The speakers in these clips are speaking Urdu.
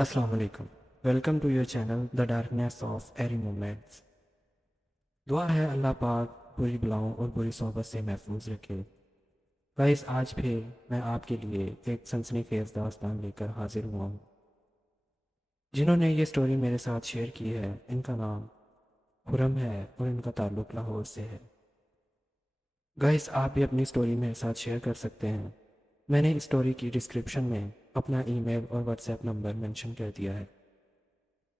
السلام علیکم. Welcome to your channel the darkness of eerie moments. دعا ہے اللہ پاک بری بلاؤں اور بری صحبت سے محفوظ رکھے. گائز آج پھر میں آپ کے لیے ایک سنسنی خیز داستان لے کر حاضر ہوا ہوں. جنہوں نے یہ سٹوری میرے ساتھ شیئر کی ہے ان کا نام خرم ہے اور ان کا تعلق لاہور سے ہے. گائز آپ بھی اپنی سٹوری میرے ساتھ شیئر کر سکتے ہیں. میں نے اس سٹوری کی ڈسکرپشن میں اپنا ای میل اور واٹس ایپ نمبر مینشن کر دیا ہے.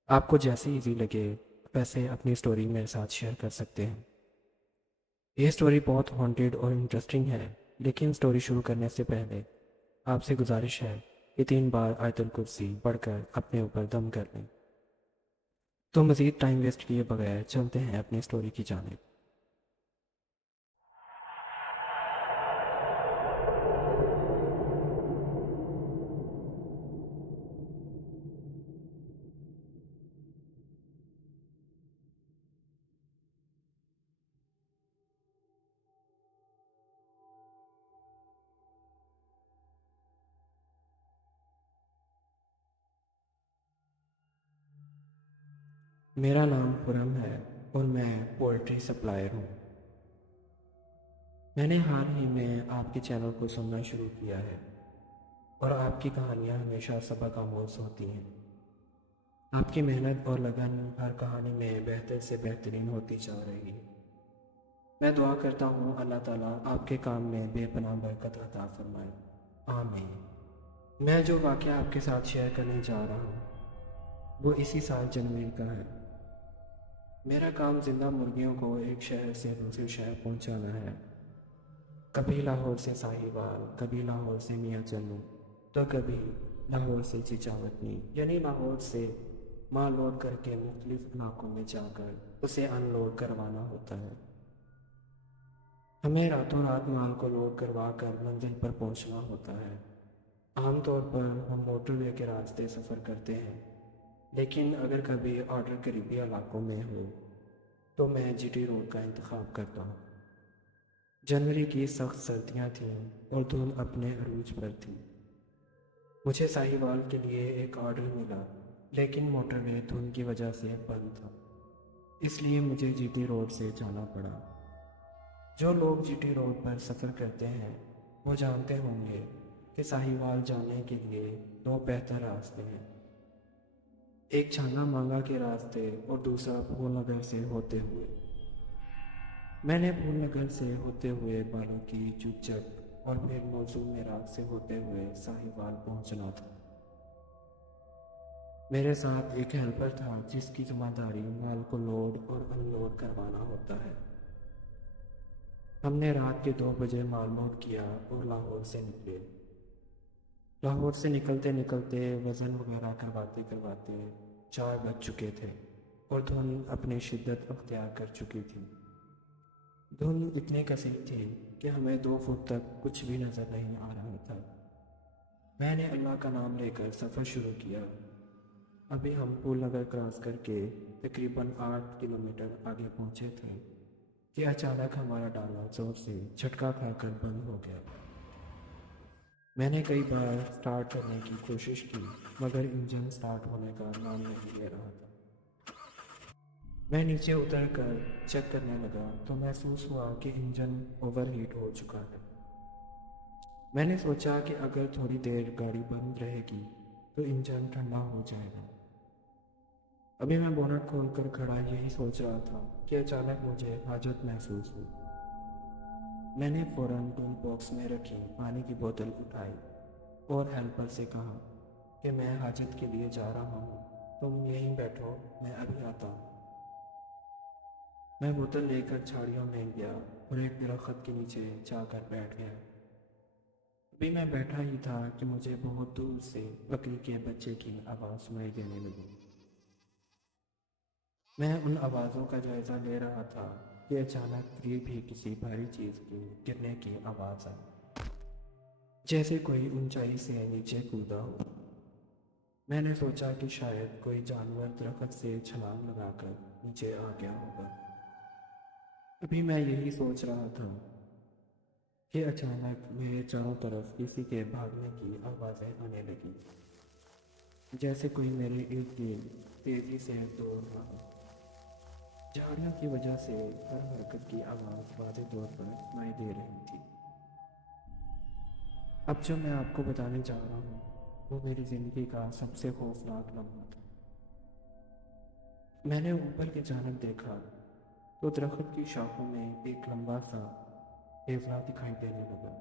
آپ کو جیسے ایزی لگے ویسے اپنی سٹوری میرے ساتھ شیئر کر سکتے ہیں. یہ سٹوری بہت ہانٹیڈ اور انٹرسٹنگ ہے، لیکن سٹوری شروع کرنے سے پہلے آپ سے گزارش ہے کہ 3 بار آیت الکرسی پڑھ کر اپنے اوپر دم کر لیں. تو مزید ٹائم ویسٹ کیے بغیر چلتے ہیں اپنی سٹوری کی جانب. میرا نام خرم ہے اور میں پوئٹری سپلائر ہوں. میں نے حال ہی میں آپ کے چینل کو سننا شروع کیا ہے اور آپ کی کہانیاں ہمیشہ سبق آموز ہوتی ہیں. آپ کی محنت اور لگن ہر کہانی میں بہتر سے بہترین ہوتی جا رہی ہے. میں دعا کرتا ہوں اللہ تعالیٰ آپ کے کام میں بے پناہ برکت عطا فرمائے. آمین. میں جو واقعہ آپ کے ساتھ شیئر کرنے جا رہا ہوں وہ اسی سال جنوری کا ہے. میرا کام زندہ مرغیوں کو ایک شہر سے دوسرے شہر پہنچانا ہے. کبھی لاہور سے ساہیوال، کبھی لاہور سے میاں چنو، تو کبھی لاہور سے چچاوتنی، یعنی لاہور سے مال لوڈ کر کے مختلف علاقوں میں جا کر اسے ان لوڈ کروانا ہوتا ہے. ہمیں راتوں رات مال کو لوڈ کروا کر منزل پر پہنچنا ہوتا ہے. عام طور پر ہم موٹر وے کے راستے سفر کرتے ہیں، لیکن اگر کبھی آرڈر قریبی علاقوں میں ہو تو میں جی ٹی روڈ کا انتخاب کرتا ہوں. جنوری کی سخت سردیاں تھیں اور دھند اپنے عروج پر تھی. مجھے ساہیوال کے لیے ایک آرڈر ملا، لیکن موٹر وے دھند کی وجہ سے بند تھا، اس لیے مجھے جی ٹی روڈ سے جانا پڑا. جو لوگ جی ٹی روڈ پر سفر کرتے ہیں وہ جانتے ہوں گے کہ ساہیوال جانے کے لیے 2 بہتر راستے ہیں، ایک چھانا مانگا کے راستے اور دوسرا پھول نگر سے ہوتے ہوئے. میں نے پھول نگر سے ہوتے ہوئے بالوں کی چک اور پھر موضوع میرا سے ہوتے ہوئے ساہیوال پہنچنا تھا. میرے ساتھ ایک ہیلپر تھا جس کی ذمہ داری مال کو لوڈ اور ان لوڈ کروانا ہوتا ہے. ہم نے رات کے 2 بجے مال لوڈ کیا اور لاہور سے نکلے. لاہور سے نکلتے نکلتے وزن وغیرہ کرواتے کرواتے 4 بج چکے تھے اور دھند اپنی شدت اختیار کر چکی تھی. دھند اتنی کثیر تھی کہ ہمیں 2 فٹ تک کچھ بھی نظر نہیں آ رہا تھا. میں نے اللہ کا نام لے کر سفر شروع کیا. ابھی ہم پھول نگر کراس کر کے تقریباً 8 کلومیٹر آگے پہنچے تھے کہ اچانک ہمارا ڈالا زور سے جھٹکا کھا کر بند ہو گیا. میں نے کئی بار سٹارٹ کرنے کی کوشش کی مگر انجن سٹارٹ ہونے کا نام نہیں لے رہا تھا. میں نیچے اتر کر چیک کرنے لگا تو محسوس ہوا کہ انجن اوور ہیٹ ہو چکا ہے. میں نے سوچا کہ اگر تھوڑی دیر گاڑی بند رہے گی تو انجن ٹھنڈا ہو جائے گا. ابھی میں بونٹ کھول کر کھڑا یہی سوچ رہا تھا کہ اچانک مجھے حاجت محسوس ہوئی. میں نے فوراً ٹول باکس میں رکھی پانی کی بوتل اٹھائی اور ہیلپر سے کہا کہ میں حاجت کے لیے جا رہا ہوں، تم یہیں بیٹھو، میں ابھی آتا ہوں. میں بوتل لے کر جھاڑیوں میں گیا اور ایک درخت کے نیچے جا کر بیٹھ گیا. ابھی میں بیٹھا ہی تھا کہ مجھے بہت دور سے بکری کے بچے کی آواز سنائی دینے لگی. میں ان آوازوں کا جائزہ لے رہا تھا کہ اچانک قریب ہی کسی بھاری چیز کی گرنے کی آواز آئی، جیسے کوئی اونچائی سے نیچے کودا ہو. میں نے سوچا کہ شاید کوئی جانور درخت سے چھلانگ لگا کر نیچے آ گیا ہوگا. ابھی میں یہی سوچ رہا تھا کہ اچانک میرے چاروں طرف کسی کے بھاگنے کی آوازیں آنے لگیں. جیسے کوئی میرے ارد گرد تیزی سے دوڑ رہا ہو۔ جھاڑیوں کی وجہ سے ہر حرکت کی آواز واضح طور پر سنائی دے رہی تھی۔ اب جو میں آپ کو بتانے جا رہا ہوں وہ میری زندگی کا سب سے خوفناک لمحہ تھا۔ میں نے اوپر کی جانب دیکھا تو درخت کی شاخوں میں ایک لمبا سا ہیولا دکھائی دینے لگا۔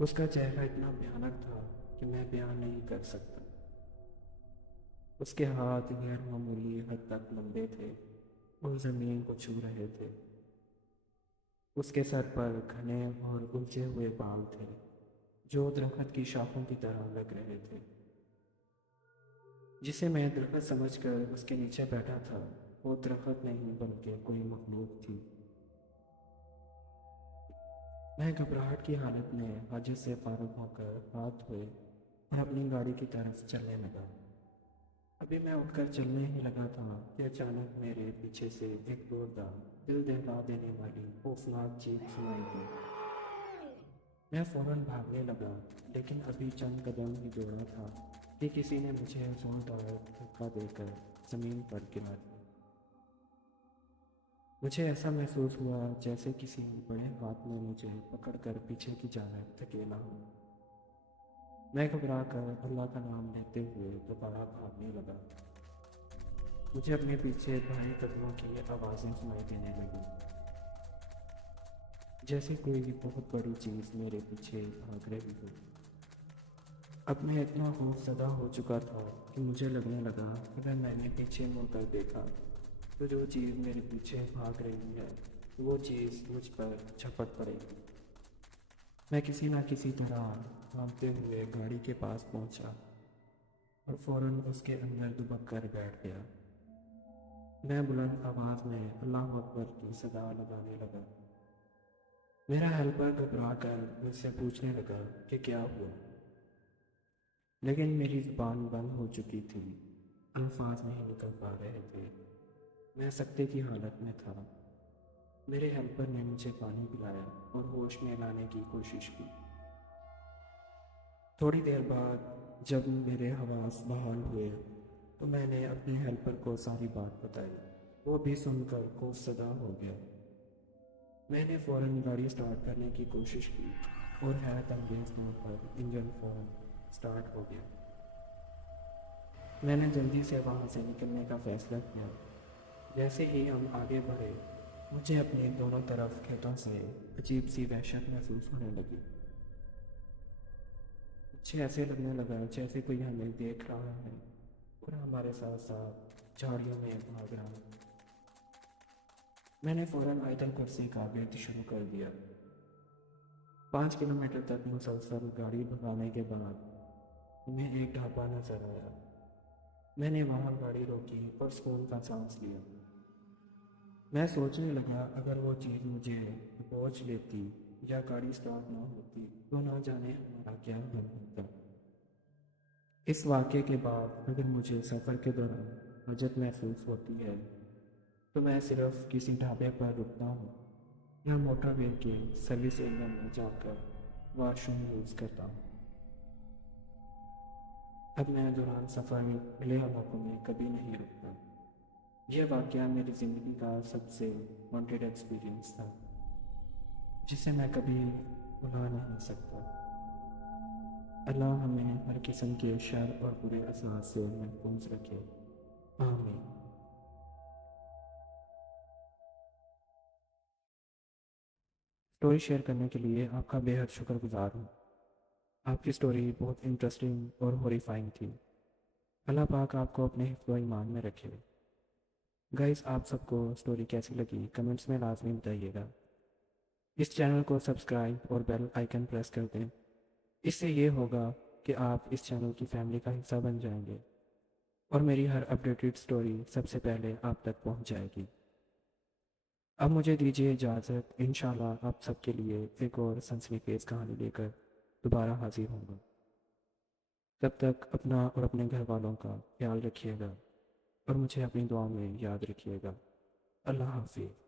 اس کا چہرہ اتنا بھیانک تھا کہ میں بیان نہیں کر سکتا۔ اس کے ہاتھ غیر معمولی حد تک لمبے تھے اور زمین کو چھو رہے تھے۔ اس کے سر پر گھنے اور الجھے ہوئے بال تھے جو درخت کی شاخوں کی طرح لگ رہے تھے۔ جسے میں درخت سمجھ کر اس کے نیچے بیٹھا تھا وہ درخت نہیں بلکہ کوئی مخلوق تھی۔ میں گھبراہٹ کی حالت میں حاجت سے فارغ ہو کر ہاتھ دھوئے اور اپنی گاڑی کی طرف چلنے لگا۔ ابھی میں اٹھ کر چلنے ہی لگا تھا کہ اچانک میرے پیچھے سے ایک زوردار دل دہلا دینے والی خوفناک چیخ سنائی دی۔ میں فوراً بھاگنے لگا لیکن ابھی چند قدم ہی دوڑا تھا کہ کسی نے مجھے زوردار دھکا دے کر زمین پر گرا دیا۔ مجھے ایسا محسوس ہوا جیسے کسی بڑے ہاتھ نے مجھے پکڑ کر پیچھے کی جانب دھکیلا ہو۔ میں گھبرا کر اللہ کا نام لیتے ہوئے دوبارہ بھاگنے لگا۔ مجھے اپنے پیچھے بھاری قدموں کی آوازیں سنائی دینے لگی جیسے کوئی بہت بڑی چیز میرے پیچھے بھاگ رہی ہو۔ اب میں اتنا خوف زدہ ہو چکا تھا کہ مجھے لگنے لگا اگر میں نے پیچھے مڑ کر دیکھا تو جو چیز میرے پیچھے بھاگ رہی ہے وہ چیز مجھ پر جھپٹ پڑے گی۔ میں کسی نہ کسی طرح بھاگتے ہوئے گاڑی کے پاس پہنچا اور فوراً اس کے اندر دبک کر بیٹھ گیا۔ میں بلند آواز میں اللہ اکبر کی صدا لگانے لگا۔ میرا ہیلپر گھبرا کر مجھ سے پوچھنے لگا کہ کیا ہوا، لیکن میری زبان بند ہو چکی تھی، الفاظ نہیں نکل پا رہے تھے۔ میں سکتے کی حالت میں تھا۔ میرے ہیلپر نے مجھے پانی پلایا اور ہوش میں لانے کی کوشش کی۔ تھوڑی دیر بعد جب میرے حواس بحال ہوئے تو میں نے اپنے ہیلپر کو ساری بات بتائی۔ وہ بھی سن کر خوف زدہ ہو گیا۔ میں نے فوراً گاڑی سٹارٹ کرنے کی کوشش کی اور حیرت انگیز طور پر انجن فوراً سٹارٹ ہو گیا۔ میں نے جلدی سے وہاں سے نکلنے کا فیصلہ کیا۔ جیسے ہی ہم آگے بڑھے مجھے اپنی دونوں طرف کھیتوں سے عجیب سی وحشت محسوس ہونے لگی۔ مجھے ایسے لگنے لگا جیسے کوئی ہمیں دیکھ رہا ہے اور ہمارے ساتھ ساتھ جھاڑیوں میں بھاگ رہا ہے۔ میں نے فوراً آیتل کرسی کا ورد شروع کر دیا۔ 5 کلومیٹر تک مسلسل گاڑی بھگانے کے بعد ہمیں ایک ڈھابہ نظر آیا۔ میں نے وہاں گاڑی روکی اور سکون کا سانس لیا۔ میں سوچنے لگا اگر وہ چیز مجھے دبوچ لیتی یا گاڑی سٹارٹ نہ ہوتی تو نہ جانے ہمارا کیا حل ہوتا۔ اس واقعے کے بعد اگر مجھے سفر کے دوران حاجت محسوس ہوتی ہے تو میں صرف کسی ڈھابے پر رکتا ہوں یا موٹر وے کے سروس ایریا میں جا کر واش روم یوز کرتا ہوں۔ اب میں دوران سفر کھلے علاقوں میں کبھی نہیں رکتا۔ یہ واقعہ میری زندگی کا سب سے وانٹیڈ ایکسپیرینس تھا جسے میں کبھی بھلا نہیں سکتا۔ اللہ ہمیں ہر قسم کے شر اور برے اثرات سے محفوظ رکھے، آمین۔ اسٹوری شیئر کرنے کے لیے آپ کا بے حد شکر گزار ہوں۔ آپ کی اسٹوری بہت انٹرسٹنگ اور ہوریفائنگ تھی۔ اللہ پاک آپ کو اپنے حفظ و ایمان میں رکھے۔ گائز، آپ سب کو اسٹوری کیسی لگی کمنٹس میں لازمی بتائیے گا۔ اس چینل کو سبسکرائب اور بیل آئیکن پریس کر دیں۔ اس سے یہ ہوگا کہ آپ اس چینل کی فیملی کا حصہ بن جائیں گے اور میری ہر اپڈیٹڈ اسٹوری سب سے پہلے آپ تک پہنچ جائے گی۔ اب مجھے دیجیے اجازت، انشاءاللہ آپ سب کے لیے ایک اور سنسنی خیز کہانی لے کر دوبارہ حاضر ہوں گا۔ تب تک اپنا اور اپنے گھر والوں کا خیال رکھیے گا اور مجھے اپنی دعاؤں میں یاد رکھیے گا۔ اللہ حافظ۔